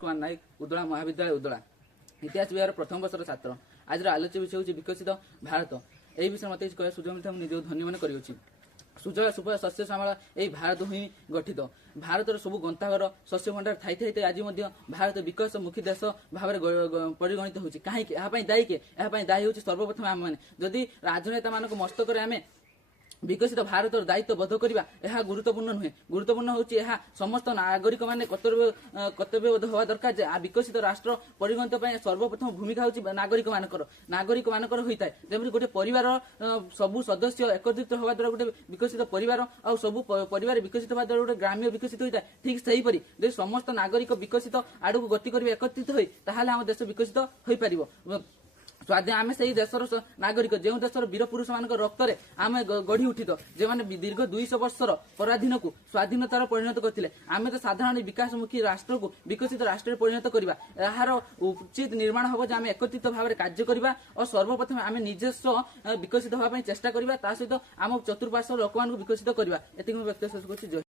कुमार नायक उदला महाविद्यालय उदला इतिहास विभाग प्रथम वर्षर छात्र आज आलोच्य विषय हूँ विकसित भारत यही विषय मत कह सुजोग मिलता निज धन्य मन कर सुजल सुफल शस्य श्यामल यही भारत ही गठित भारतर सब गंताघर शस्य भंडार थी आज भारत विकासमुखी देश भाव में परिगणित होती कहीं दायी किए दायी हूँ सर्वप्रथम आम मैंने जदि राजनेता मान मस्तक आम विकसित भारत दायित्व बोध करवा यह गुरुत्वपूर्ण नुहे गुरुत्वपूर्ण हूँ समस्त नागरिक मैंने कर्तव्यबोध हवा दरकार विकसित राष्ट्र परिगणित सर्वप्रथम भूमिका हूँ नागरिक मानकर होता है जमी गोटे परिवार सबू सदस्य एकत्रित हवा द्वारा गोटे विकसित परिवार और सबू परिवार विकसित हवा द्वारा गोटे ग्राम्य विकसित होता है ठीक से हीपरी जब समस्त नागरिक विकसित आड़ को गति कर एकत्रित हो आम देश विकसित हो पार स्वाधीन आम से देशर नागरिक जो देशर वीर पुरुष मान रक्त में आम गढ़ी उठित जो मैंने दीर्घ 200 वर्षर पराधीन को स्वाधीनतार परिणत करते आम तो साधारण विकासमुखी राष्ट्र को विकसित राष्ट्र परिणत करवा यार उचित निर्माण हम जो आम एकत्रित भाव में कार्य करवा और सर्वप्रथम आम निजस्व विकसित होगा चेष्टा करवा सहित आम चतुर्पार्श्व लोक विकसित करवा ये व्यक्त शेष कर।